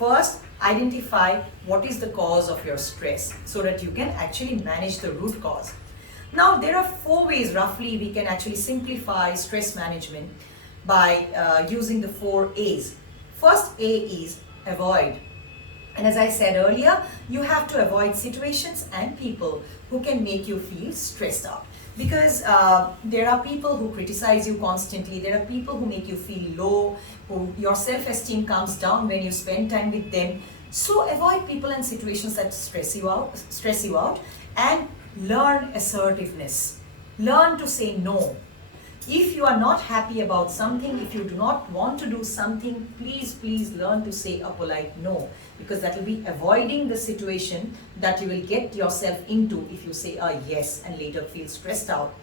First, identify what is the cause of your stress so that you can actually manage the root cause. Now, there are 4 ways roughly we can actually simplify stress management by using the 4 A's. First A is avoid. And as I said earlier, you have to avoid situations and people who can make you feel stressed out. Because there are people who criticize you constantly, there are people who make you feel low, who your self-esteem comes down when you spend time with them. So avoid people and situations that stress you out, and learn assertiveness. Learn to say no. If you are not happy about something, if you do not want to do something, please learn to say a polite no, because that will be avoiding the situation that you will get yourself into if you say a yes and later feel stressed out.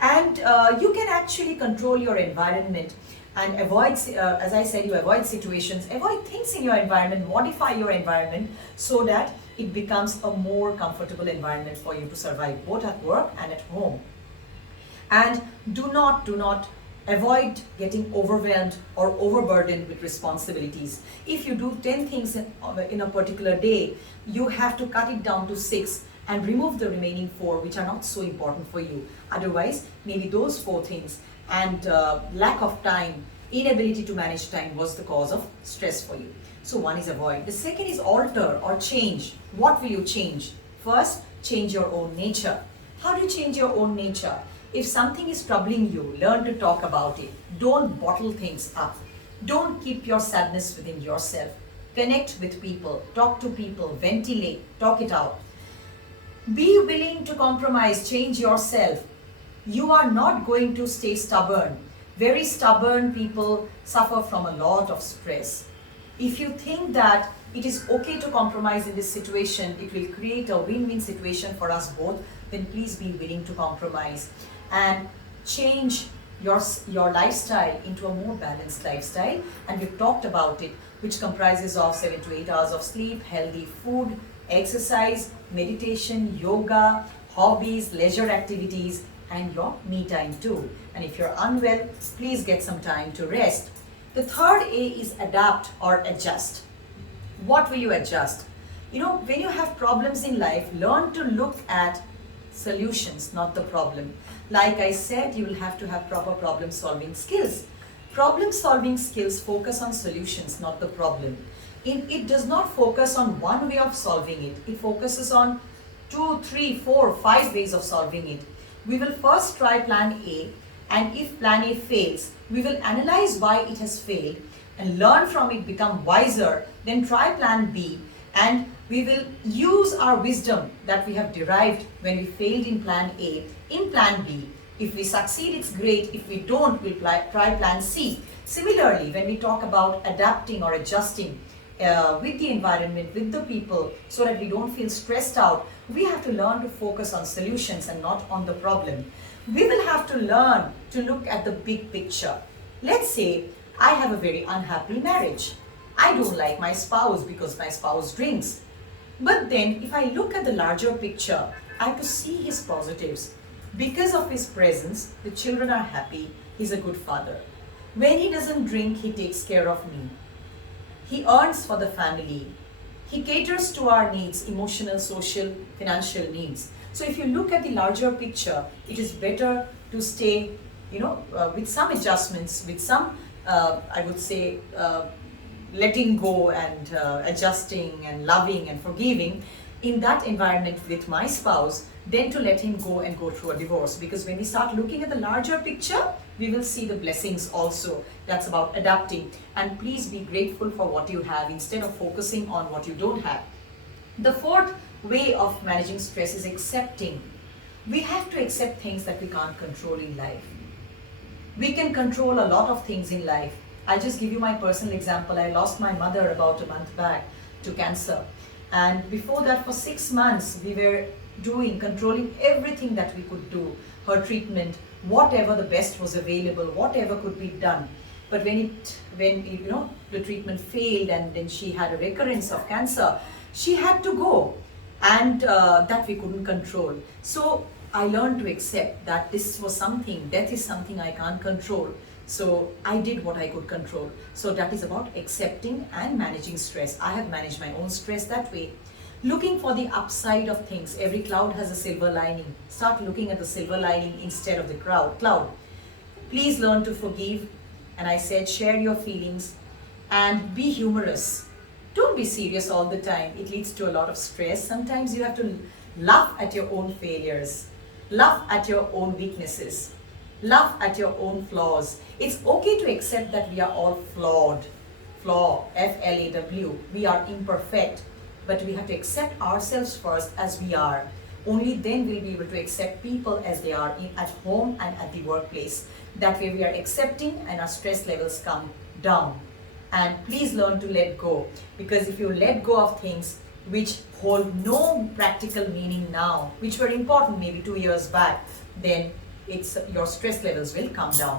And you can actually control your environment and avoid, as I said, you avoid situations, avoid things in your environment, modify your environment so that it becomes a more comfortable environment for you to survive both at work and at home. And do not avoid getting overwhelmed or overburdened with responsibilities. If you do 10 things in a particular day, you have to cut it down to 6 and remove the remaining 4 which are not so important for you. Otherwise, maybe those 4 things and lack of time, inability to manage time was the cause of stress for you. So one is avoid. The second is alter or change. What will you change? First, change your own nature. How do you change your own nature? If something is troubling you, learn to talk about it. Don't bottle things up. Don't keep your sadness within yourself. Connect with people, talk to people, ventilate, talk it out. Be willing to compromise, change yourself. You are not going to stay stubborn. Very stubborn people suffer from a lot of stress. If you think that it is okay to compromise in this situation, it will create a win-win situation for us both, then please be willing to compromise and change your lifestyle into a more balanced lifestyle. And we've talked about it, which comprises of 7 to 8 hours of sleep, healthy food, exercise, meditation, yoga, hobbies, leisure activities, and your me time too. And if you're unwell, please get some time to rest. The third A is adapt or adjust. What will you adjust? You know, when you have problems in life, learn to look at solutions, not the problem. Like I said, you will have to have proper problem solving skills. Problem solving skills focus on solutions, not the problem. It does not focus on one way of solving it. It focuses on 2, 3, 4, 5 ways of solving it. We will first try plan A, and if plan A fails, we will analyze why it has failed and learn from it, become wiser, then try plan B, and we will use our wisdom that we have derived when we failed in plan A in plan B. If we succeed, it's great. If we don't, we'll try plan C. Similarly, when we talk about adapting or adjusting with the environment, with the people, so that we don't feel stressed out, we have to learn to focus on solutions and not on the problem. We will have to learn to look at the big picture. Let's say I have a very unhappy marriage. I don't like my spouse because my spouse drinks. But then if I look at the larger picture, I have to see his positives. Because of his presence, the children are happy. He's a good father. When he doesn't drink, he takes care of me. He earns for the family. He caters to our needs, emotional, social, financial needs. So if you look at the larger picture, it is better to stay, with some adjustments, with some, I would say, letting go and adjusting and loving and forgiving in that environment with my spouse, then to let him go and go through a divorce. Because when we start looking at the larger picture, we will see the blessings also. That's about adapting. And please be grateful for what you have instead of focusing on what you don't have. The fourth way of managing stress is accepting. We have to accept things that we can't control in life. We can control a lot of things in life. I'll just give you my personal example. I lost my mother about a month back to cancer. And before that, for 6 months, we were controlling everything that we could do. Her treatment, whatever the best was available, whatever could be done. But when the treatment failed and then she had a recurrence of cancer, she had to go. And that we couldn't control. So I learned to accept that this was something, death is something I can't control. So I did what I could control. So that is about accepting and managing stress. I have managed my own stress that way. Looking for the upside of things. Every cloud has a silver lining. Start looking at the silver lining instead of the cloud. Please learn to forgive. And I said, share your feelings and be humorous. Don't be serious all the time. It leads to a lot of stress. Sometimes you have to laugh at your own failures, laugh at your own weaknesses, laugh at your own flaws. It's okay to accept that we are all flawed. Flaw, F-L-A-W. We are imperfect, but we have to accept ourselves first as we are. Only then we'll be able to accept people as they are at home and at the workplace. That way we are accepting and our stress levels come down. And please learn to let go, because if you let go of things which hold no practical meaning now, which were important maybe 2 years back, then your stress levels will come down.